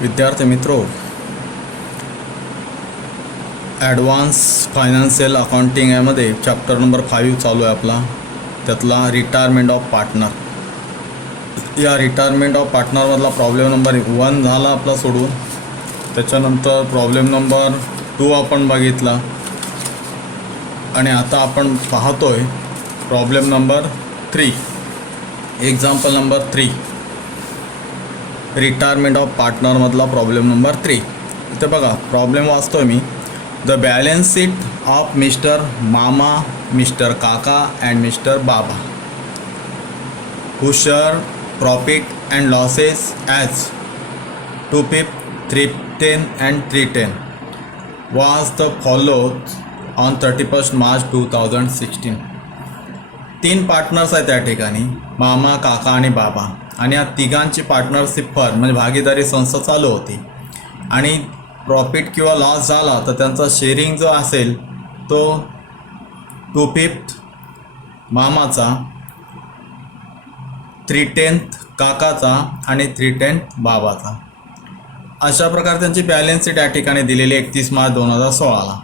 विद्यार्थी मित्रों, advance financial accounting यामध्ये चॅप्टर नंबर 5 चालू आहे आपला. त्यातला रिटायरमेंट ऑफ पार्टनर. या रिटायरमेंट ऑफ पार्टनरमधला प्रॉब्लेम नंबर 1 झाला आपला सोडून. त्याच्यानंतर प्रॉब्लेम नंबर 2 आपण बघितला आणि आता आपण पाहतोय problem number 3. Example number 3, retirement of पार्टनरमधला प्रॉब्लेम नंबर 3. इथे बघा, प्रॉब्लेम वाचतोय मी. The balance sheet of mister Mama, mister Kaka and mister Baba who share profit and losses as 2/5, 3/10 and 3/10 was the followed on 31st March 2016. 3 partners आहेत त्या ठिकाणी, मामा, काका आणि बाबा. आणि या तिघांची पार्टनरशिप फर्म म्हणजे भागीदारी संस्था चालू होती आणि प्रॉफिट किंवा लॉस झाला तर त्यांचा शेअरिंग जो असेल तो 2/5 मामाचा, 3/10 काकाचा आणि 3/10 बाबाचा. अशा प्रकारे त्यांची बॅलन्स शीट या ठिकाणी दिलेली 31 मार्च 2016ला.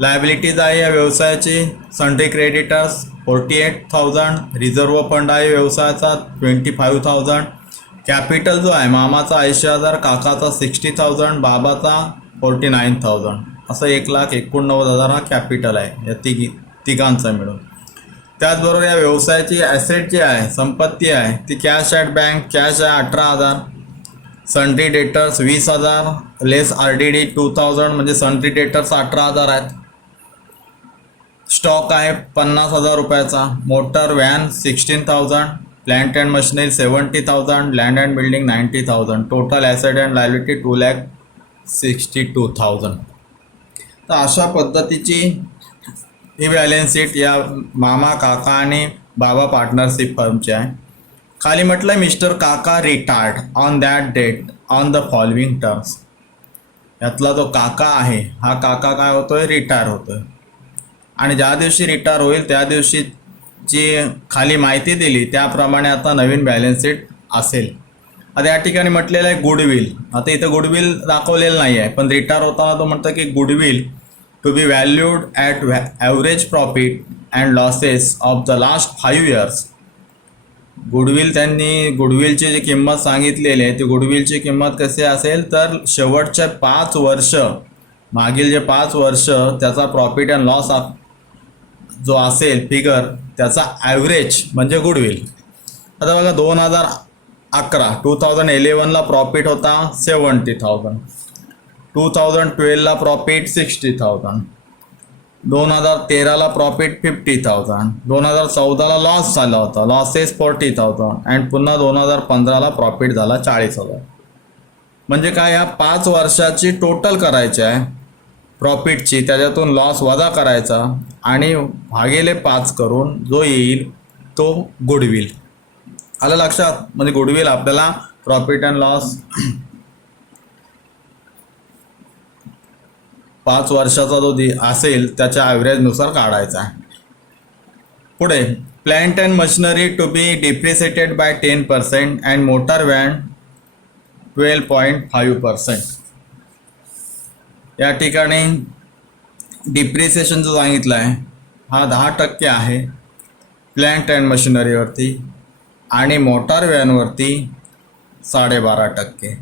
लायबिलिटीज आहे या व्यवसायाची, सन्ड्री क्रेडिटर्स 48,000, रिझर्व फंड आहे व्यवसायाचा 25,000, कॅपिटल जो आहे मामाचा 80,000, काकाचा 60,000, बाबाचा 49,000, असं 1,89,000 हा कॅपिटल आहे या तिघांचा मिळून. त्याचबरोबर या व्यवसायाची ॲसेट जी आहे, संपत्ती आहे, ती कॅश ॲट बँक, कॅश आहे 18,000, सन्ड्री डेटर्स 20,000, लेस RDD 2,000 म्हणजे सन्ड्री डेटर्स 18,000 आहेत. स्टॉक आहे 50,000 रुपयाचा, motor van 16,000, plant and machinery 70,000, land and building 90,000, total asset and liability 2,62,000. तर अशा पद्धतीची ही बॅलन्स शीट या मामा, काका आणि बाबा पार्टनरशिप फर्मची आहे. खाली म्हटलं आहे mister Kaka retired on that date on the following terms. यातला जो काका आहे हा काका काय होतोय, रिटायर होतोय. आणि ज्या दिवशी रिटायर होईल त्या दिवशी जी खाली माहिती दिली त्याप्रमाणे आता नवीन बॅलन्स शीट असेल. आता या ठिकाणी म्हटलेलं आहे गुडविल. आता इथं गुडविल दाखवलेलं नाही आहे, पण रिटायर होताना तो म्हणतं की goodwill to be valued at average profit and losses of the last 5 years. Goodwill त्यांनी गुडविलची जी किंमत सांगितलेली आहे ती गुडविलची किंमत कशी असेल तर शेवटचे 5 वर्ष, मागील जे 5 वर्ष त्याचा प्रॉफिट अँड लॉस जो असेल फिगर त्याचा ॲव्हरेज म्हणजे गुडविल. आता बघा 2011 प्रॉफिट होता 70,000, 2012ला प्रॉफिट 60,000, 2013ला प्रॉफिट 50,000, 2014ला लॉस झाला होता, लॉसेस 40,000 अँड पुन्हा 2015ला प्रॉफिट झाला 40,000. म्हणजे काय, या 5 वर्षाची टोटल करायची आहे प्रॉफिटची, त्याच्यातून लॉस वजा करायचा आणि भागिले 5 करून जो येईल तो गुडविल. आलं लक्षात? म्हणजे गुडविल आपल्याला प्रॉफिट अँड लॉस 5 वर्षाचा जो असेल त्याच्या ॲव्हरेजनुसार काढायचा आहे. पुढे plant and machinery to be depreciated by 10% and motor van 12.5%. या ठिकाणी डिप्रिसिएशन जो सांगितलं आहे हा 10% आहे प्लांट अँड मशिनरीवरती आणि मोटार व्हॅनवरती 12.5%.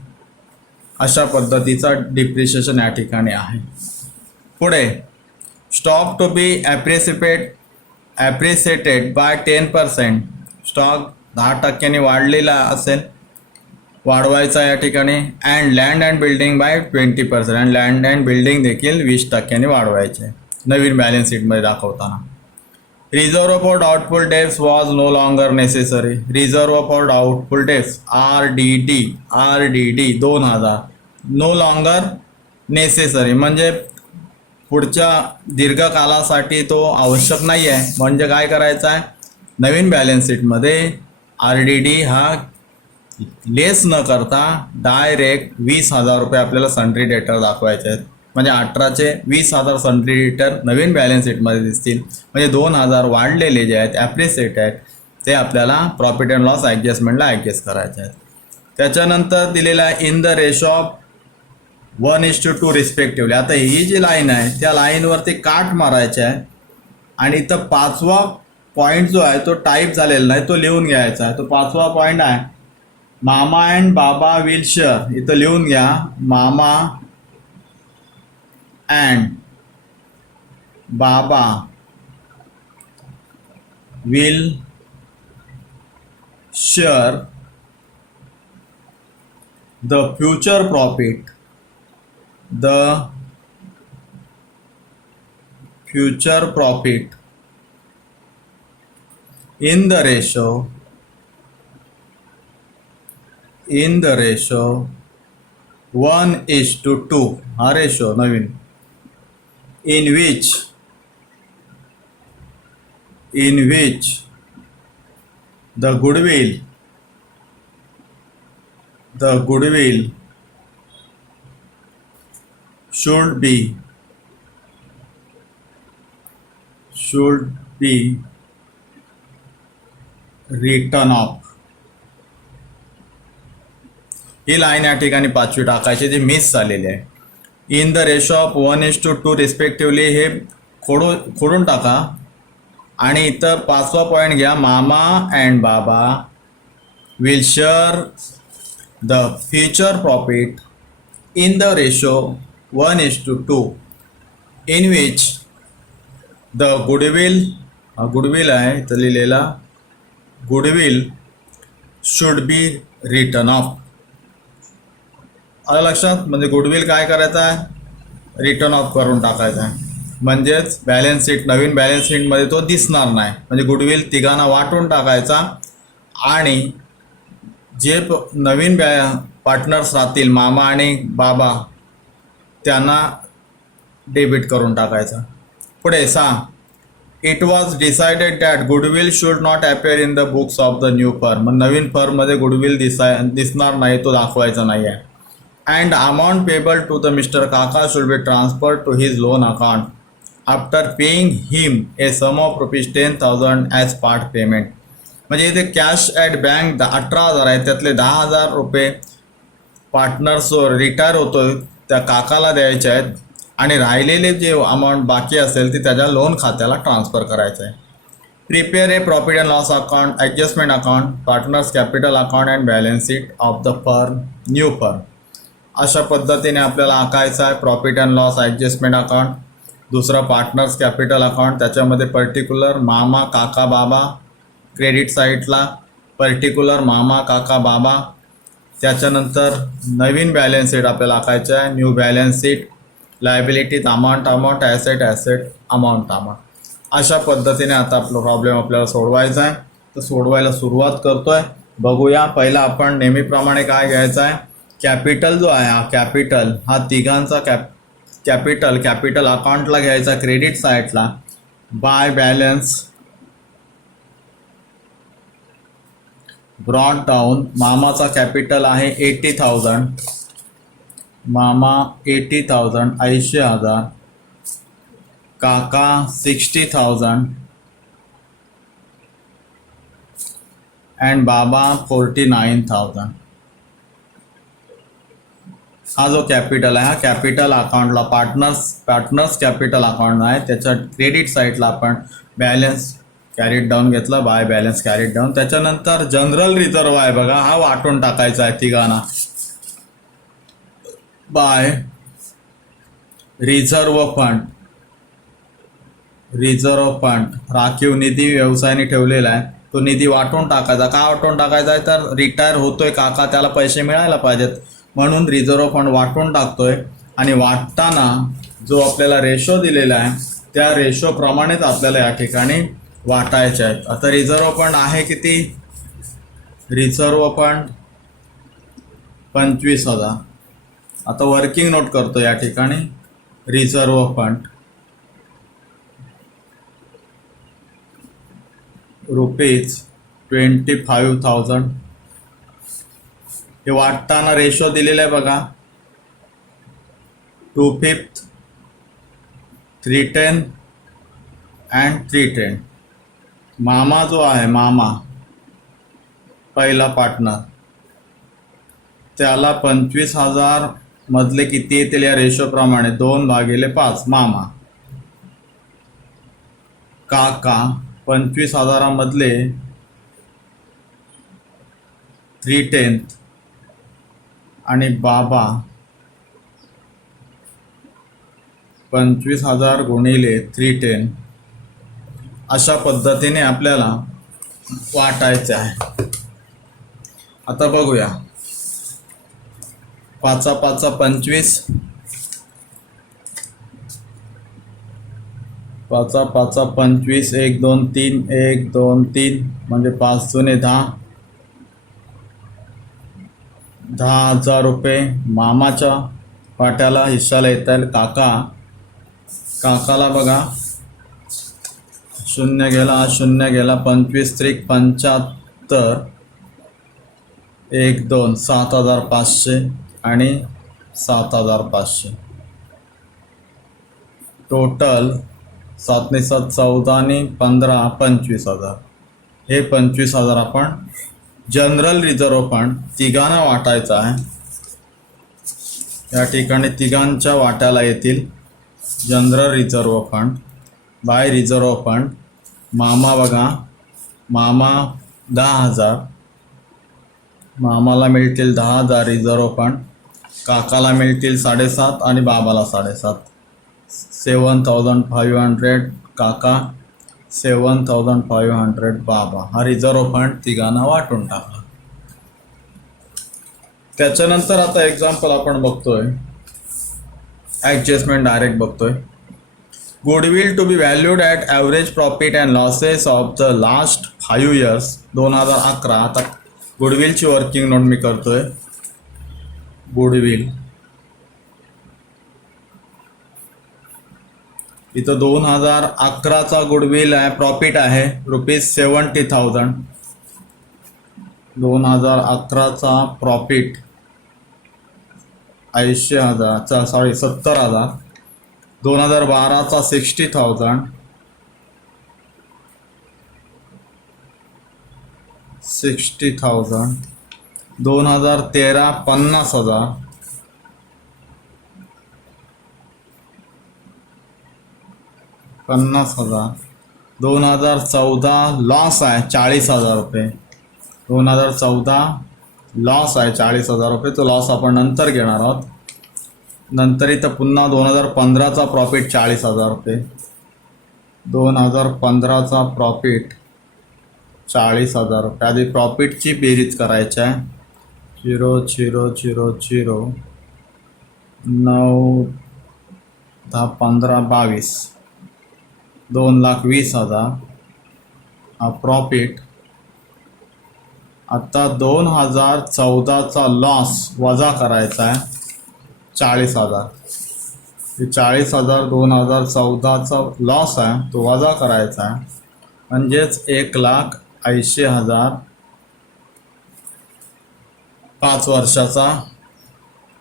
अशा पद्धतीचा डिप्रिसिएशन या ठिकाणी आहे. पुढे stock to be appreciated by 10%. Stock 10% वाढलेला असेल, वाढवायचा या ठिकाणी. And land and building by 20%. And land and building देखील 20% वाढवायचे नवीन बॅलन्स शीटमध्ये दाखवताना. Reserve for doubtful debts was no longer necessary. Reserve for doubtful debts RDD 2000 no longer necessary म्हणजे पुढच्या दीर्घकालासाठी तो आवश्यक नाही आहे. म्हणजे काय करायचं आहे, नवीन बॅलन्स शीटमध्ये RDD हा लेस न करता डायरेक्ट 20,000 रुपये आपल्याला सन्ड्री डेटर दाखवायचे आहेत. म्हणजे 18चे 20,000 सन्ड्री डेटर नवीन बॅलन्स शीटमध्ये दिसतील. म्हणजे 2,000 वाढलेले जे आहेत ॲप्रिसिएट आहेत ते आपल्याला प्रॉफिट अँड लॉस ॲडजस्टमेंटला ॲडजस्ट करायचे आहेत. त्याच्यानंतर दिलेलं आहे in the ratio of 1:2 respectively. आता ही जी लाईन आहे त्या लाईनवरती काट मारायचे आहे आणि इथं 5वा पॉईंट जो आहे तो टाईप झालेला नाही, तो लिहून घ्यायचा आहे. तो 5वा पॉईंट आहे मामा अँड बाबा विल शेअर. इथं लिहून घ्या मामा अँड बाबा will share the future profit in the ratio 1:2. हा ratio Naveen in which the goodwill should be written off. He line या ठिकाणी 5वी टाकायची जी मिस झालेली आहे. In the ratio of 1:2 respectively हे खोडून टाका आणि इथं 5वा पॉईंट घ्या मामा अँड बाबा will share the future profit in the ratio 1:2 in which the goodwill आहे इथं लिहिलेला goodwill should be return of. आलं लक्षात? म्हणजे गुडविल काय करायचं आहे रिटर्न ऑफ करून टाकायचं आहे. म्हणजेच बॅलन्स शीट नवीन बॅलन्स शीटमध्ये तो दिसणार नाही. म्हणजे गुडविल तिघांना वाटून टाकायचा आणि जे नवीन पार्टनर्स राहतील मामा आणि बाबा त्यांना डेबिट करून टाकायचा. पुढे 6 it was decided that goodwill should not appear in the books of the new firm. नवीन फर्ममध्ये गुडविल दिसणार नाही, तो दाखवायचा नाही आहे. And amount payable to the mister Kaka should be transfer to his loan account after paying him a sum of ₹10,000 as part payment. म्हणजे इथे कॅश ॲट बँक 18,000 आहे, त्यातले 10,000 रुपये पार्टनर्स रिटायर होतोय त्या काकाला द्यायचे आहेत आणि राहिलेले जे अमाऊंट बाकी असेल ते त्याच्या लोन खात्याला ट्रान्सफर करायचं आहे. Prepare A profit and loss account, adjustment account, partners capital account and balance sheet of the firm new firm. अशा पद्धतीने आपल्याला आखायचं आहे profit and loss adjustment account. दुसरं पार्टनर्स कॅपिटल अकाउंट, त्याच्यामध्ये पर्टिक्युलर मामा काका बाबा, क्रेडिट साईडला पर्टिक्युलर मामा काका बाबा. त्याच्यानंतर नवीन बॅलन्स शीट आपल्याला आखायचं आहे new balance sheet, liabilities amount, asset amount. अशा पद्धतीने आता आपला प्रॉब्लेम आपल्याला सोडवायचा आहे. तर सोडवायला सुरुवात करतोय. बघूया. पहिला आपण नेहमीप्रमाणे काय घ्यायचं आहे कॅपिटल जो आहे हा कॅपिटल हा तिघांचा कॅपिटल अकाउंटला घ्यायचा क्रेडिट साईडला. By balance brought down. मामाचा कॅपिटल आहे 80,000. मामा 80,000 80,000. काका 60,000 अँड बाबा 49,000. हा जो कॅपिटल आहे हा कॅपिटल अकाउंटला पार्टनर्स कॅपिटल अकाउंट आहे त्याच्या क्रेडिट साईडला आपण बॅलन्स कॅरीड डाऊन घेतला बाय बॅलन्स कॅरीड डाऊन. त्याच्यानंतर जनरल रिझर्व आहे बघा हा वाटून टाकायचा आहे तिघांना. बाय रिझर्व फंड राखीव निधी व्यवसायाने ठेवलेला आहे तो निधी वाटून टाकायचा. का वाटून टाकायचा आहे तर रिटायर होतोय काका त्याला पैसे मिळायला पाहिजेत म्हणून रिझर्व फंड वाटून टाकतोय. आणि वाटताना जो आपल्याला रेशो दिलेला आहे त्या रेशोप्रमाणेच आपल्याला या ठिकाणी वाटायचे आहेत. आता रिझर्व फंड आहे किती रिझर्व फंड 25,000. आता वर्किंग नोट करतो या ठिकाणी रिझर्व फंड ₹25,000. हे वाटताना रेशो दिलेला आहे बघा 2/5, 3/10 अँड 3/10. मामा जो आहे मामा पहिला पार्टनर त्याला 25,000 मधले किती येतील या रेशोप्रमाणे 2/5 मामा. काका 25,000 मधले 3/10 आणि बाबा 25,000 गुणिले 3/10 अशा पद्धतीने आपल्याला वाटायचे आहे. आता बघूया. 5 5 25, 5 5 25, 1 2 3, 1 2 3 म्हणजे 5 जुने 10. 10,000 रुपये मामाच्या वाट्याला हिस्साला येतील. काकाला बघा, 0 गेला, 0 गेला, 25 त्रिक 75, 1 2 7,500 आणि 7,500. टोटल 7 ने 7 14 आणि 15 25,000. हे 25,000 आपण जनरल रिझर्व्ह फंड तिघांना वाटायचा आहे. या ठिकाणी तिघांच्या वाट्याला येतील general reserve fund by reserve fund. Mama बघा, मामा 10,000, मामाला मिळतील 10,000 रिझर्व्ह फंड. काकाला मिळतील 7.5 आणि बाबाला 7.5. 7,500 काका, 7,500 बाबा. हा रिझर्व्ह फंड तिघांना वाटून टाकला. त्याच्यानंतर आता एक्झाम्पल आपण बघतोय, ॲडजस्टमेंट डायरेक्ट बघतोय. Goodwill to be valued at average profit and losses of the last 5 years 2011. आता गुडविलची वर्किंग नोट मी करतोय. गुडविल इथं 2011चा गुडविल आहे, प्रॉफिट आहे ₹70,000. 2011चा प्रॉफिट 80,000, 70,000. 2012चा 60,000, 60,000. 2013 50,000. 50,000. 2014 लॉस आहे 40,000 रुपये. 2014 लॉस आहे 40,000 रुपये. तो लॉस आपण नंतर घेणार आहोत. नंतर इथं पुन्हा 2015चा प्रॉफिट 40,000 रुपये. 2015चा प्रॉफिट 40,000 रुपये. आधी प्रॉफिटची बेरीज करायची आहे. 0,0,0,0 9 10 15 22 2,20,000 हा प्रॉफिट. आता 2014चा लॉस वजा करायचा आहे 40,000. 40,000 2014चा लॉस आहे तो वजा करायचा आहे, म्हणजेच 1,80,000 5 वर्षाचा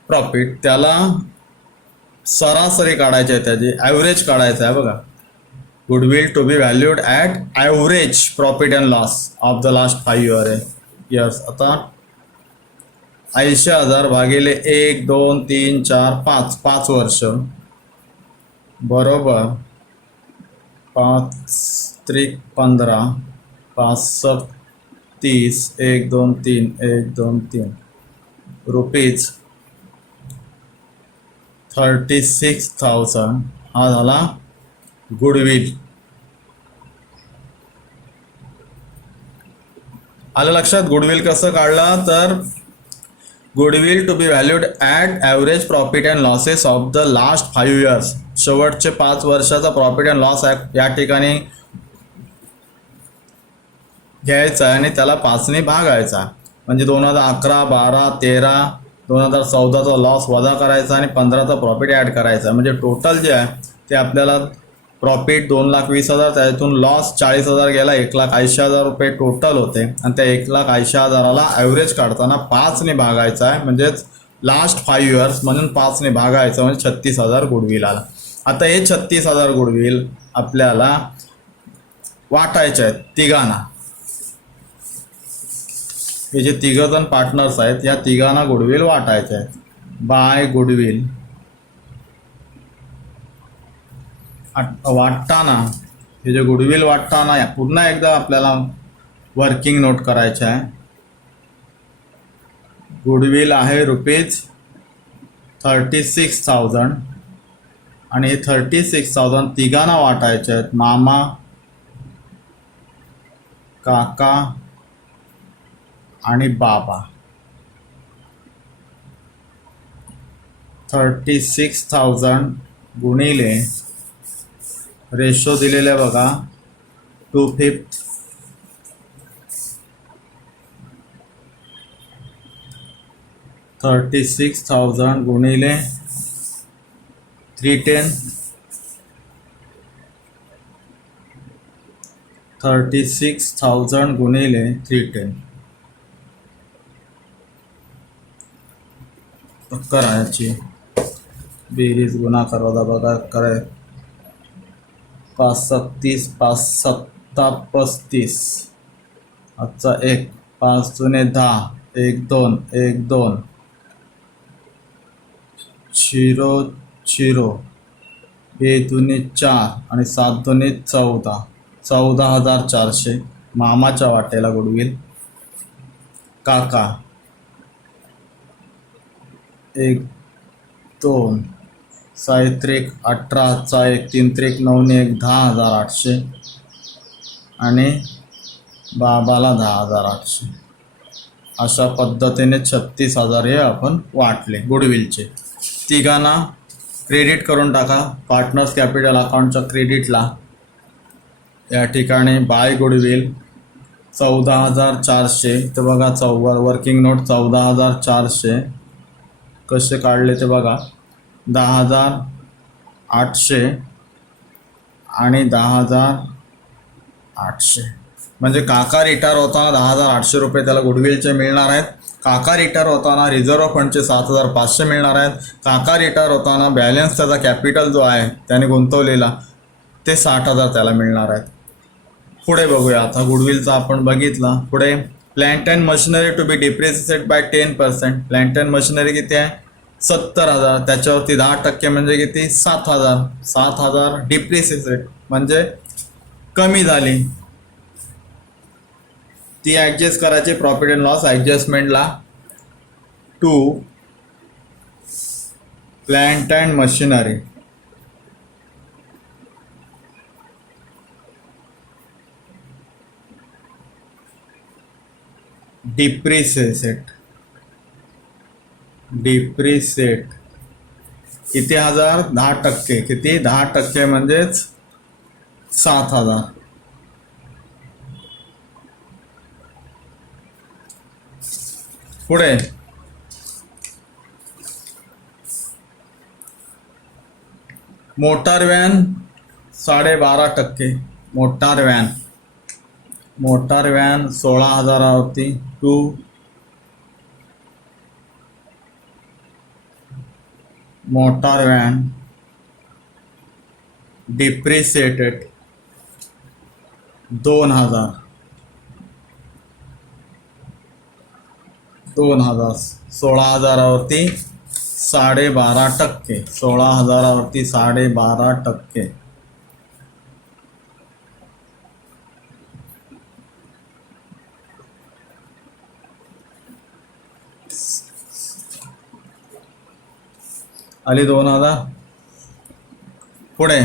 प्रॉफिट. त्याला सरासरी काढायची आहे, त्याची ॲव्हरेज काढायचं आहे. बघा, goodwill to be valued at average profit and loss of the last 5 years. आता 80,000 भागिले 1 2 3 4 5 5 वर्ष बरोबर 5 त्रिक 15 5 7 30 1 2 3 1 2 3 रुपीज 36,000 हा झाला गुडविल. आलं लक्षात गुडविल कसं काढला तर goodwill to be valued at average profit and losses of the last 5 years. शेवटचे 5 वर्षाचा प्रॉफिट अँड लॉस आहे या ठिकाणी घ्यायचा आहे आणि त्याला 5ने भागायचा. म्हणजे 2011 12 13 2014चा लॉस वजा करायचा आणि 15चा प्रॉफिट ॲड करायचा. म्हणजे टोटल जे आहे ते आपल्याला प्रॉफिट 2,20,000, त्यातून लॉस 40,000 गेला, 1,80,000 रुपये टोटल होते. आणि त्या 1,80,000ला ॲव्हरेज काढताना 5ने भागायचा आहे, म्हणजेच लास्ट 5 years म्हणून 5ने भागायचं, म्हणजे 36,000 गुडविल आला. आता हे 36,000 गुडविल आपल्याला वाटायचे आहेत तिघांना. हे जे तिघजण पार्टनर्स आहेत या तिघांना गुडविल वाटायचे आहेत. बाय गुडविल वाटताना, हे जे गुडविल वाटताना पुन्हा एकदा आपल्याला वर्किंग नोट करायचे आहे. गुडविल आहे ₹36,000 आणि हे 36,000 तिघांना वाटायचे आहेत. मामा, काका आणि बाबा. 36,000 गुणिले रेशो दिलेले बघा 2/5. 36,000 गुणिले 310. 36,000 गुणिले 310 करायची बेरीज गुणाकार वजा बघा कराय. 5 × 7 = 35. आजचा 1 5 × 10 1 2 1 2 0 0 2 × 4 आणि 7 × 2 14. 14,400 मामाच्या वाट्याला गुडविल. काका 1 2 6 18 1 3 9 1 10,800 आणि बाबाला 10,800. अशा पद्धतीने 36,000 हे आपण वाटले गुडविलचे. तिघांना क्रेडिट करून टाका पार्टनर्स कॅपिटल अकाउंटच्या क्रेडिटला. या ठिकाणी बाय गुडविल 14,400. तर बघा वर्किंग नोट 14,400 कसे काढले ते बघा. 10,800 आणि 10,800 म्हणजे काका रिटायर होताना 10,800 रुपये त्याला गुडविलचे मिळणार आहेत. काका रिटायर होताना रिझर्व्ह फंडचे 7,500 मिळणार आहेत. काका रिटायर होताना बॅलन्स त्याचा कॅपिटल जो आहे त्याने गुंतवलेला ते 60,000 त्याला मिळणार आहेत. पुढे बघूया आता गुडविलचा आपण बघितला. पुढे plant and machinery to be depreciated by 10%. Plant and machinery किती आहे 70,000. त्याच्यावरती 10% म्हणजे किती 7,000. 7,000 डिप्रिसिएटेड म्हणजे कमी झाली. ती ॲडजस्ट करायची प्रॉफिट अँड लॉस ॲडजस्टमेंटला to plant and machinery. Depreciate किती हजार 10%. किती 10% म्हणजेच 7,000. पुढे मोटार व्हॅन 12.5%. मोटार व्हॅन 16,000 होती. To motor van depreciated 2,000. 16,000वरती 12.5%. 16,000वरती 12.5%. आली 2,000. पुढे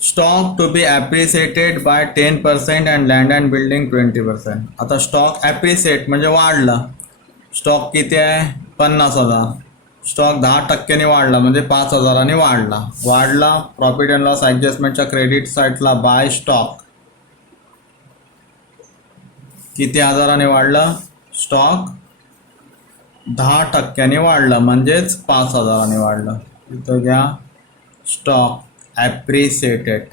stock to be appreciated by 10% and land and building 20%. आता स्टॉक ॲप्रिसिएट म्हणजे वाढला. स्टॉक किती आहे 50,000. स्टॉक 10%ने वाढला म्हणजे 5,000 वाढला. प्रॉफिट अँड लॉस ॲडजस्टमेंटच्या क्रेडिट साईडला बाय स्टॉक किती हजाराने वाढला. स्टॉक 10% वाढला म्हणजेच 5,000 वाढलं. इथं घ्या स्टॉक ॲप्रिसिएटेड.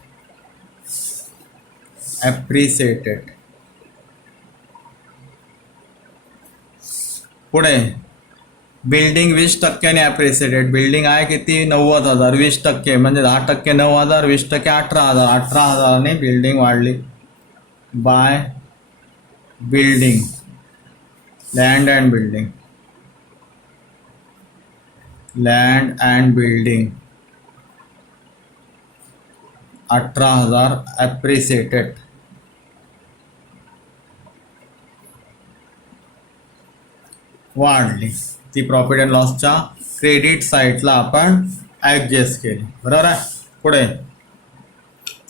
पुढे बिल्डिंग 20% ॲप्रिसिएटेड. बिल्डिंग आहे किती 90,000. 20% म्हणजे 10% 9,000. 20% 18,000. 18,000 बिल्डिंग वाढली. By building, land and building, land and building 18,000 ॲप्रिसिएटेड. वाढली ती प्रॉफिट अँड लॉसच्या क्रेडिट साईडला आपण ॲडजस्ट केली. बरोबर आहे. पुढे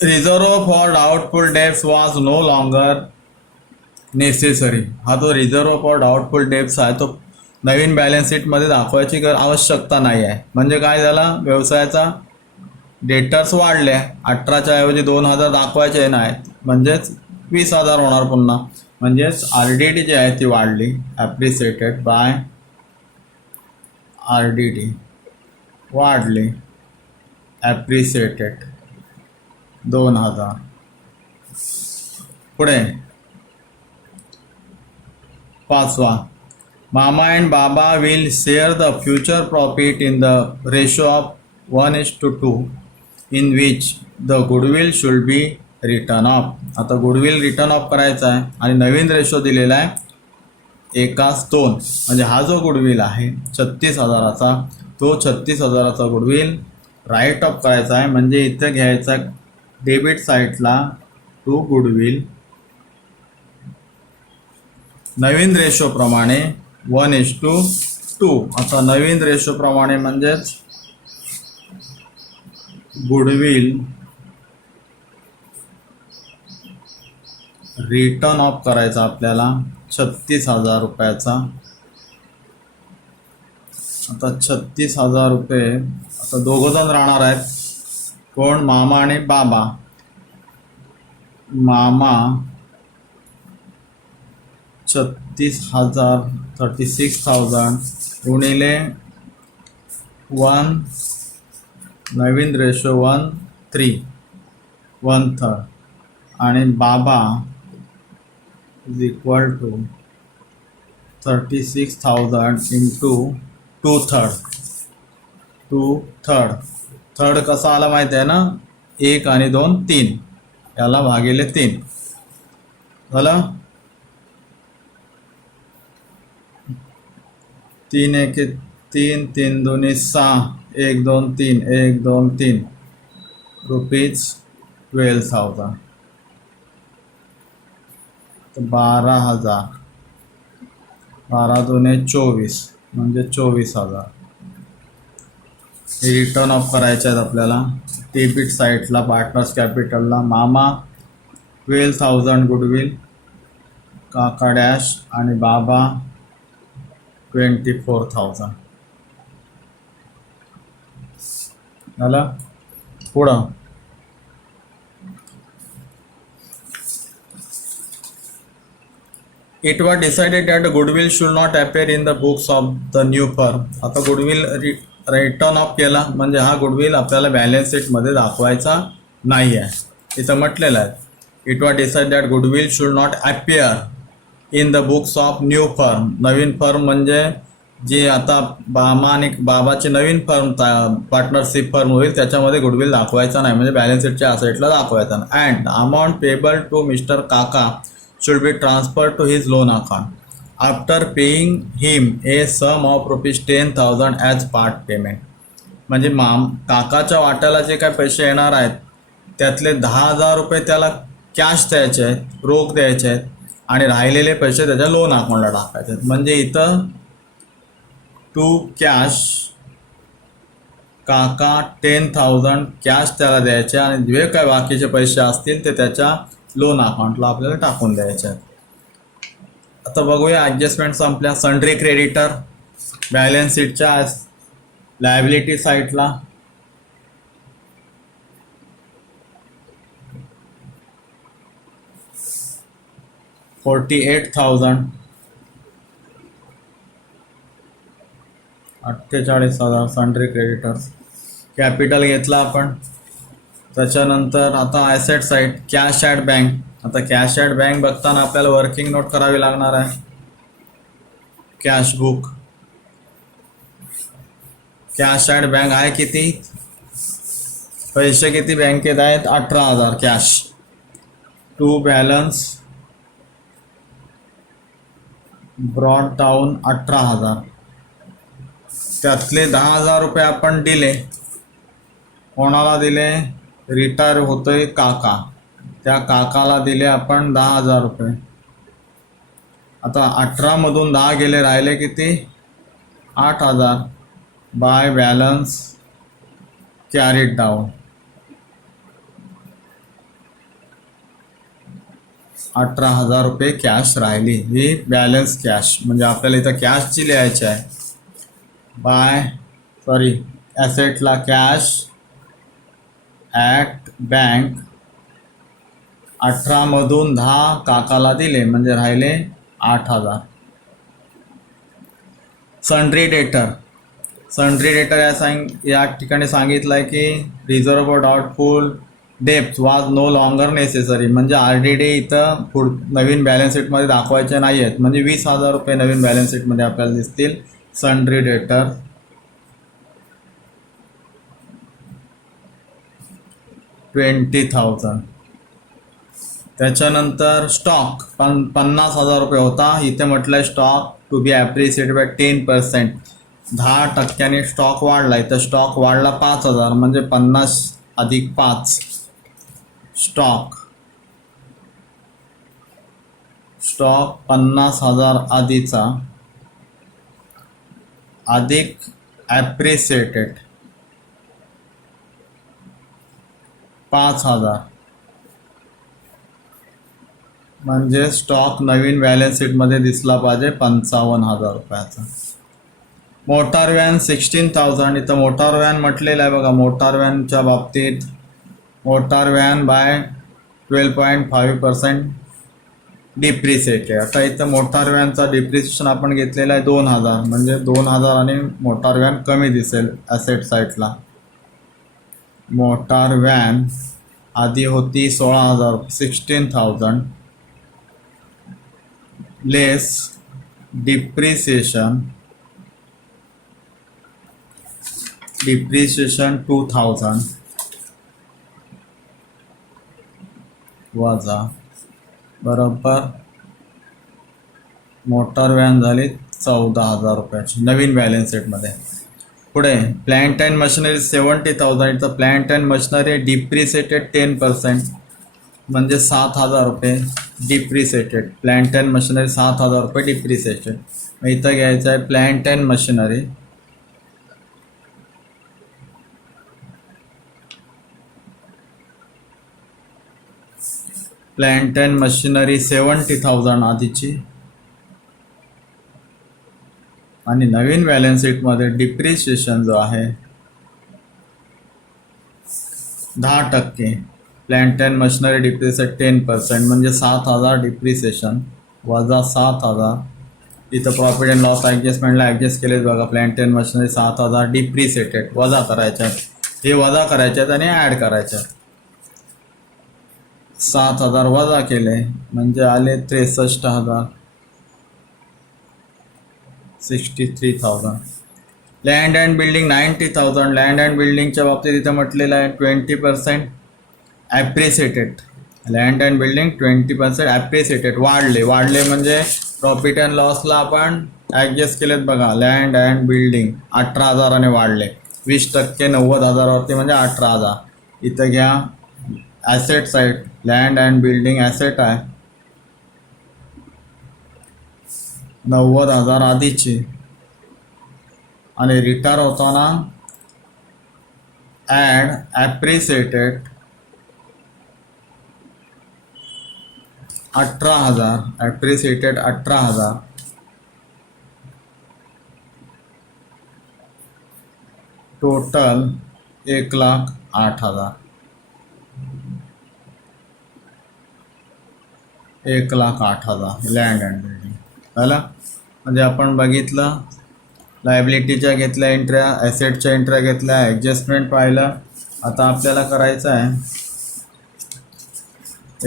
reserve for doubtful debts was no longer necessary. हा जो रिझर्व्ह फॉर डाऊटफुल डेब्ट्स आहे तो नवीन बॅलन्स शीटमध्ये दाखवायची आवश्यकता नाही आहे. म्हणजे काय झाला, व्यवसायाचा डेटर्स वाढले, 18च्या ऐवजी 2,000 दाखवायचे नाहीत, म्हणजेच 20,000 होणार पुन्हा. म्हणजेच RDD जी आहे ती वाढली, ॲप्रिसिएटेड बाय RDD वाढली, ॲप्रिसिएटेड 2,000. पुढे 5वा, मामा अँड बाबा will share the future profit in the ratio of 1:2 in which the goodwill should be return of. आता गुडविल रिटर्न ऑफ करायचा आहे आणि नवीन रेशो दिलेला आहे 1:2. म्हणजे हा जो गुडविल आहे 36,000चा, तो 36,000चा गुडविल राईट ऑफ करायचा आहे. म्हणजे इथे घ्यायचा डेबिट साईडला टू गुडविल, नवीन रेशोप्रमाणे 1:2. आता नवीन रेशोप्रमाणे म्हणजेच गुडविल रिटर्न ऑफ करायचा आपल्याला 36,000 रुपयाचा. आता 36,000 रुपये, आता दोघंजण राहणार आहेत. कोण? मामा आणि बाबा. मामा 36,000 36,000 गुणिले 1, नवीन रेशो 1:3 1/3 आणि Baba is equal to 36,000 into 2/3. Third कसा आला माहिती आहे ना, 1 आणि 2 3, याला भागिले 3 झालं. 3 1 3, 3 2 6, 1 2 3, 1 2 3 रुपीज 12,000. तर 12,000, 12 2 24 म्हणजे 24,000. हे रिटर्न ऑफ करायचे आहेत आपल्याला डेबिट साईडला पार्टनर्स कॅपिटलला. मामा 12,000 गुडविल, काका डॅश आणि बाबा 24,000 झालं. पुढं it was decided that goodwill should not appear in the books of the new firm. आता गुडविल रिटर्न ऑफ केला म्हणजे हा गुडविल आपल्याला बॅलन्स शीटमध्ये दाखवायचा नाही आहे. इथं म्हटलेलं आहे it was decide that goodwill should not appear in the books of new firm. Naveen firm म्हणजे जे आता मामा आणि बाबाची नवीन फर्म पार्टनरशिप फर्म होईल त्याच्यामध्ये गुडविल दाखवायचा नाही, म्हणजे बॅलन्स शीटच्या असेटला दाखवायचा नाही. And amount payable to mister Kaka should be transferred to his loan account after paying him a sum of rupees 10,000 as part payment. म्हणजे काकाच्या वाट्याला जे काय पैसे येणार आहेत त्यातले 10,000 रुपये त्याला कॅश द्यायचे आहेत, रोख द्यायचे आहेत आणि राहिलेले पैसे त्याच्या लोन अकाउंटला टाकायचे आहेत. म्हणजे इथं टू कॅश काका 10,000 कॅश त्याला द्यायचे आणि जे काय बाकीचे पैसे असतील ते त्याच्या लोन अकाउंटला आपल्याला टाकून द्यायचे आहेत. आता बघूया ॲडजस्टमेंट संपल्या. सन्ड्री क्रेडिटर बॅलन्स शीटच्या लायबिलिटी साईडला $48,000 48,000 सन्ड्री क्रेडिटर्स. कॅपिटल घेतला आपण. त्याच्यानंतर आता asset side cash at bank. आता कॅश ॲट बँक बघताना आपल्याला वर्किंग नोट करावी लागणार आहे. Cash book cash at bank आहे किती, पैसे किती बँकेत आहेत 18,000 cash. To balance brought down 18,000. त्यातले 10,000 रुपये आपण दिले. कोणाला दिले? रिटायर होतोय काका, त्या काकाला दिले आपण 10,000 रुपये. आता 18 मधून 10 गेले, राहिले किती? 8,000. बाय बॅलन्स कॅरीड डाऊन 18,000 रुपये कॅश राहिली. ही बॅलन्स कॅश, म्हणजे आपल्याला इथं कॅशची लिहायची आहे. ॲसेटला कॅश ॲट बँक 18 मधून 10 काकाला दिले, म्हणजे राहिले 8,000. सन्ड्री डेटर या ठिकाणी सांगितलं आहे की रिझर्व्ह डाऊटफुल डेप्थ वॉज नो लॉंगर नेसेसरी, म्हणजे RDD इथं नवीन बॅलन्स शीटमध्ये दाखवायचे नाही आहेत. म्हणजे 20,000 रुपये नवीन बॅलन्स शीटमध्ये आपल्याला दिसतील. सन्ड्री डेटर 20,000. त्याच्यानंतर स्टॉक 50,000 रुपये होता. इथे म्हटलं आहे stock to be appreciated by 10%. 10% stock वाढला. इथं स्टॉक वाढला 5,000, म्हणजे 50 अधिक 5. स्टॉक 50,000 आधीचा अधिक ॲप्रिशिएटेड 5,000, म्हणजे स्टॉक नवीन बॅलन्स शीटमध्ये दिसला पाहिजे 55,000 रुपयाचा. Motor van 16,000. इथं मोटार व्हॅन म्हटलेलं आहे बघा. मोटार व्हॅनच्या बाबतीत मोटार व्हॅन बाय 12.5% डिप्रिसिएटेड. आता इथं मोटार व्हॅनचा डिप्रिसिएशन आपण घेतलेला आहे 2,000, म्हणजे 2,000 आणि मोटार व्हॅन कमी दिसेल ॲसेट साईडला. मोटार व्हॅन आधी होती 16,000, 16,000 लेस डिप्रिसिएशन 2,000 वजा बरोबर मोटार व्हॅन झाली 14,000 रुपयाची नवीन बॅलन्स शीटमध्ये. पुढे प्लांट अँड मशिनरी 70,000. इथं प्लांट अँड मशिनरी डिप्रिसिएटेड 10%, म्हणजे 7,000 रुपये डिप्रिसिएटेड. प्लांट अँड मशिनरी 7,000 रुपये डिप्रिसिएटेड. मग इथं घ्यायचं आहे plant and machinery plant and machinery 70,000 आधीची, आणि नवीन बॅलन्स शीटमध्ये डिप्रिसिएशन जो आहे 10%. प्लांट अँड मशिनरी डिप्रिसिएट 10%, म्हणजे 7,000 डिप्रिसिएशन वजा 7,000. इथं प्रॉफिट अँड लॉस ॲडजस्टमेंटला ॲडजस्ट केलेच बघा. प्लांट अँड मशिनरी 7,000 डिप्रिसिएटेड वजा करायच्या आहेत. हे वजा करायचे आहेत आणि ॲड करायचे आहेत. 7,000 वजा केले म्हणजे आले 63,000, 63,000. Land and building 90,000. Land and बिल्डिंगच्या बाबतीत इथं म्हटलेलं आहे 20% ॲप्रिसिएटेड. लँड अँड बिल्डिंग 20% ॲप्रिसिएटेड, वाढले म्हणजे प्रॉफिट अँड लॉसला आपण ॲडजस्ट केलेत बघा. लँड अँड बिल्डिंग 18,000 वाढले. 20% 90,000वरती म्हणजे 18,000. इथं घ्या asset side. Land and building asset आहे 90,000 आधीची, आणि रिटायर होताना add appreciated 18,000. Appreciated 18,000. Total 1,08,000. 1,08,000 land and building झालं. म्हणजे आपण बघितलं लायबिलिटीच्या घेतल्या एंट्र्या, ॲसेटच्या एंट्र्या घेतल्या, ॲडजस्टमेंट पाहिलं. आता आपल्याला करायचं आहे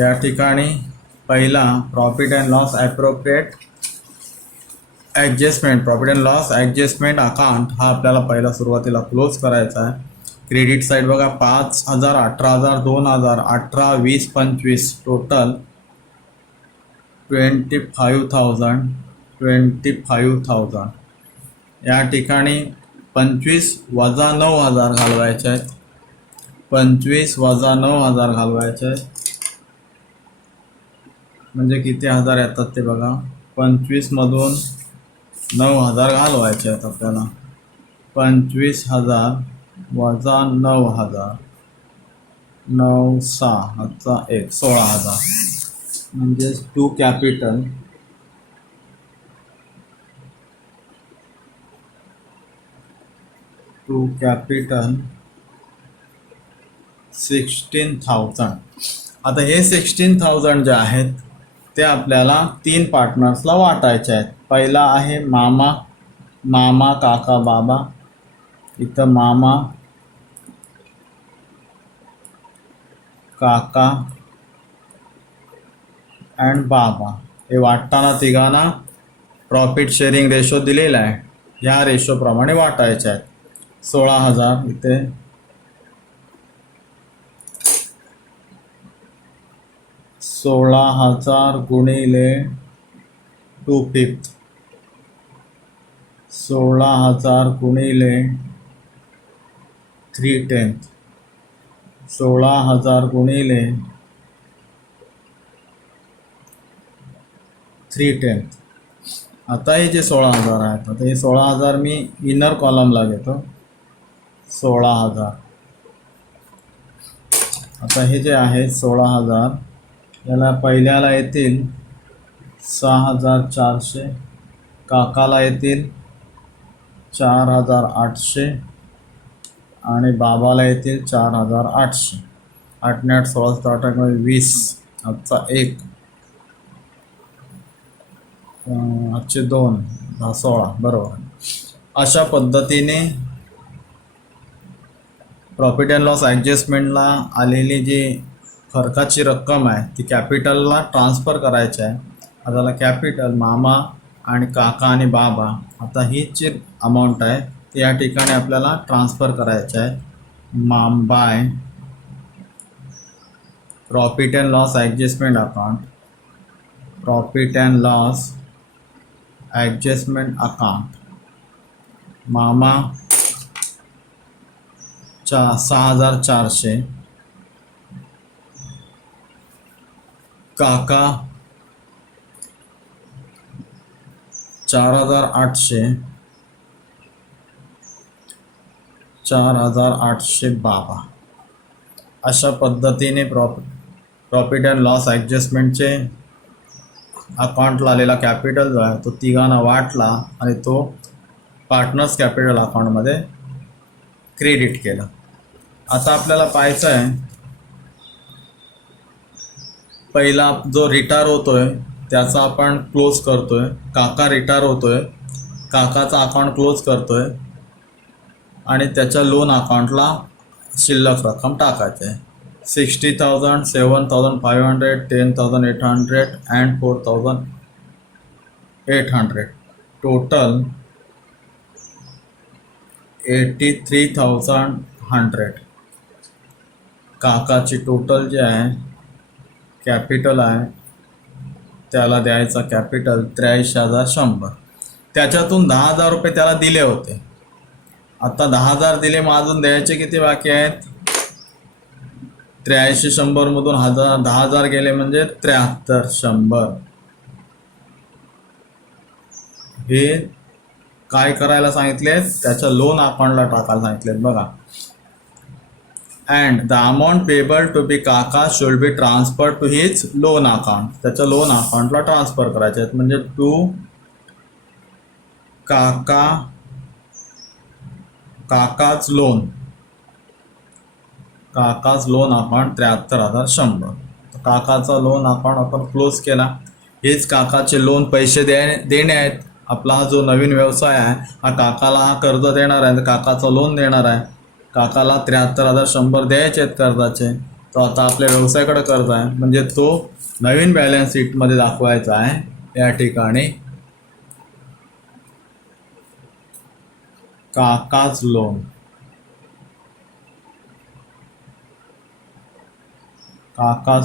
या ठिकाणी पहिला profit and loss appropriate adjustment. Profit and loss adjustment account हा आपल्याला पहिला सुरुवातीला क्लोज करायचा आहे. क्रेडिट साईड बघा 5,000, 18,000, 2,000, 18, 20, 25 टोटल 25,000 25,000. या ठिकाणी 25 वजा 9,000 घालवायचे आहेत. 25 वजा 9,000 घालवायचे आहेत म्हणजे किती हजार येतात ते बघा. 25 मधून 9,000 घालवायचे आहेत आपल्याला. 25,000 वजा 9,000, 9 6 चा 1 16,000 म्हणजे टू कॅपिटल टू कॅपिटल 16,000. आता हे 16,000 जे आहेत ते आपल्याला 3 पार्टनर्सला वाटायचे आहेत. पहिला आहे मामा, मामा काका बाबा. इथं मामा काका अँड बाबा हे वाटताना तिघांना प्रॉफिट शेअरिंग रेशो दिलेला आहे. ह्या रेशोप्रमाणे वाटायचे आहेत. 16,000 इथे 16,000 गुणिले 2/5, 16,000 गुणिले 3/10, 16,000 गुणिले 3/10. आता हे जे 16,000 आहेत, आता हे 16,000 मी इनर कॉलमला घेतो. 16,000. आता हे जे आहे 16,000 याला पहिल्याला येतील 6,400, काकाला येतील 4,800 आणि बाबाला येतील 4,800. 8 ने 8 16 8 20. आजचा 1 आजचे 2 16 बरोबर. अशा पद्धतीने प्रॉफिट अँड लॉस ॲडजस्टमेंटला आलेली जी फरकाची रक्कम आहे ती कॅपिटलला ट्रान्सफर करायची आहे. आता कॅपिटल मामा आणि काका आणि बाबा, आता ही जी अमाऊंट आहे ती या ठिकाणी आपल्याला ट्रान्सफर करायची आहे. By profit and loss adjustment account, profit and loss adjustment account. मामा 6,400, काका 4,800, 4,800 बाबा. अशा पद्धतीने प्रॉफिट अँड लॉस ॲडजस्टमेंटचे अकाउंटला आलेला कॅपिटल जो आहे तो तिघांना वाटला आणि तो पार्टनर्स कॅपिटल अकाउंटमध्ये क्रेडिट केला. आता आपल्याला पाहायचं आहे पहिला जो रिटायर होतोय त्याचा आपण क्लोज करतोय. काका रिटायर होतोय, काकाचा अकाउंट क्लोज करतोय आणि त्याच्या लोन अकाउंटला शिल्लक रक्कम टाकायची आहे. 60,000, 7,500, 10,800 अँड 4,800. टोटल 83,100. काकाची टोटल जे आहे कॅपिटल आहे त्याला द्यायचा कॅपिटल 83,100. त्याच्यातून 10,000 रुपये त्याला दिले होते. आता 10,000 दिले, मग अजून द्यायचे किती बाकी आहेत? 83,100 मधून 10,000 गेले म्हणजे 73,100. हे काय करायला सांगितले? त्याच्या लोन अकाउंटला टाकायला सांगितलेत बघा. And the amount payable to be Kaka should be transfer to his loan account. त्याच्या लोन अकाउंटला ट्रान्सफर करायचे आहेत म्हणजे टू काकाच लोन अकाउंट 73,100. काकाचा लोन अकाउंट आपण क्लोज केला. हेच काकाचे लोन पैसे देणे आहेत. आपला हा जो नवीन व्यवसाय आहे हा काकाला हा कर्ज देणार आहे, काकाचा लोन देणार आहे. काकाला 73,100 द्यायचे आहेत कर्जाचे. तो आता आपल्या व्यवसायाकडे कर्ज आहे म्हणजे तो नवीन बॅलन्स शीटमध्ये दाखवायचा आहे. या ठिकाणी काकाच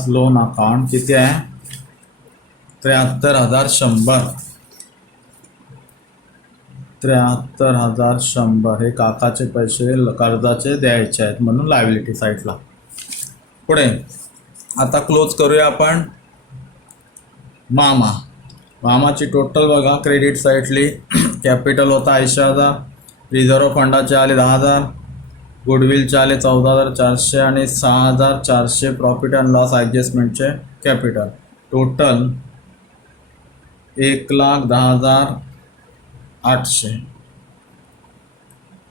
लोन अकाउंट किती आहे? 73,100. 73,100 हे काकाचे पैसे कर्जाचे द्यायचे आहेत म्हणून लायबिलिटी साईडला. पुढे आता क्लोज करूया आपण मामाची टोटल बघा. क्रेडिट साईडली कॅपिटल होता 80,000, रिझर्व्ह फंडाचे आले 10,000, गुडविलचे आले 14,400 आणि 6,400 प्रॉफिट अँड लॉस ॲडजस्टमेंटचे कॅपिटल. टोटल 1,10,800.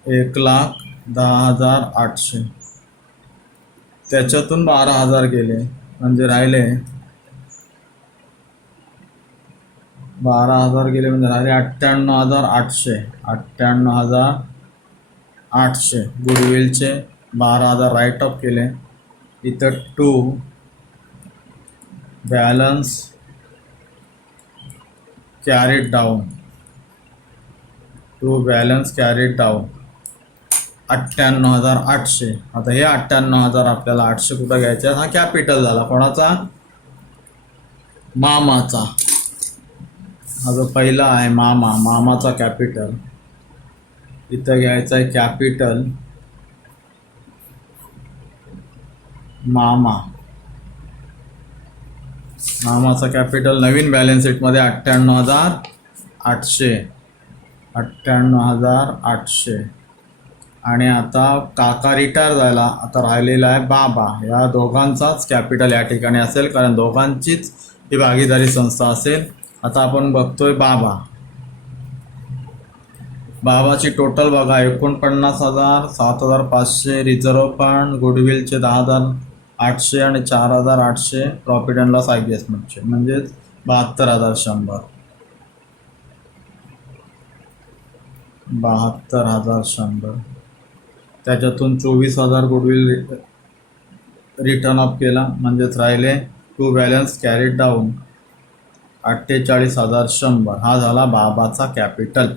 1,10,800 त्याच्यातून 12,000 गेले म्हणजे राहिले 98,800. 98,800 गुडविलचे 12,000 राईटअप केले. इथं 2 बॅलन्स कॅरीड डाऊन. 98,800. आता हे 98,000 आपल्याला 800 कुठं घ्यायचे. हा कॅपिटल झाला कोणाचा? मामाचा. हा जो पहिला आहे मामाचा कॅपिटल. इथं घ्यायचं आहे कॅपिटल मामाचा कॅपिटल नवीन बॅलन्स शीटमध्ये 98,800. 98,800. आणि आता काका रिटायर झाला. आता राहिलेला आहे बाबा. या दोघांचाच कॅपिटल या ठिकाणी असेल कारण दोघांचीच ही भागीदारी संस्था असेल. आता आपण बघतोय बाबाची टोटल बघा 49,000, 7,500 रिझर्व्ह फंड, गुडविलचे 10,800 आणि 4,800 प्रॉफिट अँड लॉस ॲडजस्टमेंटचे म्हणजेच 72,100. 72,100. त्याच्यातून 24,000 गुडविल रिटर्न अप केला म्हणजेच राहिले 2 बॅलन्स कॅरीड डाऊन 48,100. हा झाला बाबाचा कॅपिटल.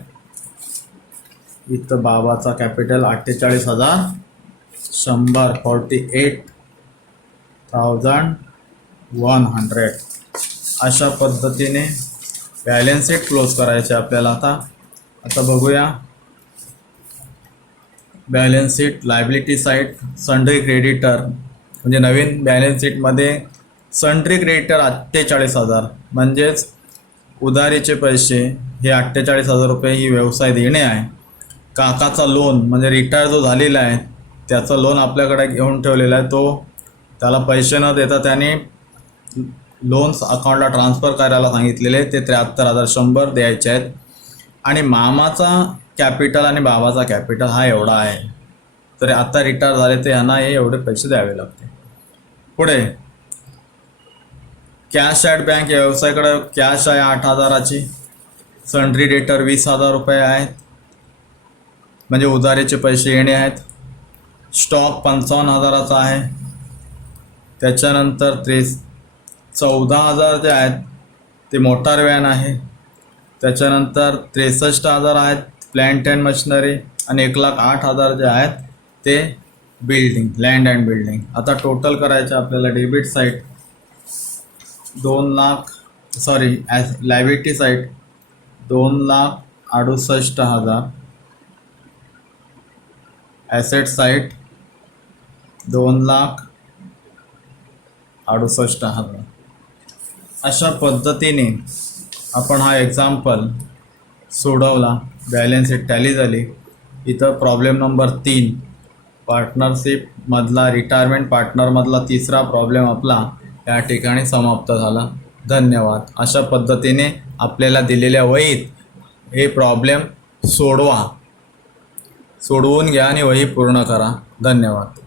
इथं बाबाचा कॅपिटल 48,100. 48,100. अशा पद्धतीने बॅलन्स शीट क्लोज करायचे आपल्याला. आता बघूया balance sheet. Liability side sundry creditor म्हणजे नवीन बॅलन्स शीटमध्ये सन्ड्री क्रेडिटर 48,000 म्हणजेच उधारीचे पैसे हे 48,000 रुपये ही व्यवसाय देणे आहे. काकाचा लोन म्हणजे रिटायर जो झालेला आहे त्याचं लोन आपल्याकडे घेऊन ठेवलेला आहे. त्याला पैसे न देता त्याने लोन्स अकाउंटला ट्रान्सफर करायला सांगितलेले ते 73,100 द्यायचे आहेत. आणि मामाचा कॅपिटल आणि बाबाचा कॅपिटल हा एवढा आहे. तर आता रिटायर झाले ते ह्यांना हे एवढे पैसे द्यावे लागते. पुढे कॅश ॲट बँक. या व्यवसायाकडे कॅश आहे 8,000ची. सन्ड्री डेटर 20,000 रुपये आहेत म्हणजे उधारीचे पैसे येणे आहेत. स्टॉक 55,000चा आहे. त्याच्यानंतर 14,000 जे आहेत ते मोटार व्हॅन आहे. त्याच्यानंतर 63,000 आहेत प्लॅन्ट अँड मशिनरी आणि 1,08,000 जे आहेत ते बिल्डिंग लँड अँड बिल्डिंग. आता टोटल करायचं आपल्याला. Debit side 2,00,000 liability side 2,68,000. Asset side 2,68,000. अशा पद्धतीने आपण हा एक्झाम्पल सोडवला. बॅलन्स शीट टॅली झाली. इथं प्रॉब्लेम नंबर 3 पार्टनरशिपमधला रिटायरमेंट पार्टनरमधला तिसरा प्रॉब्लेम आपला या ठिकाणी समाप्त झाला. धन्यवाद. अशा पद्धतीने आपल्याला दिलेल्या वहीत हे प्रॉब्लेम सोडवून घ्या आणि वही पूर्ण करा. धन्यवाद.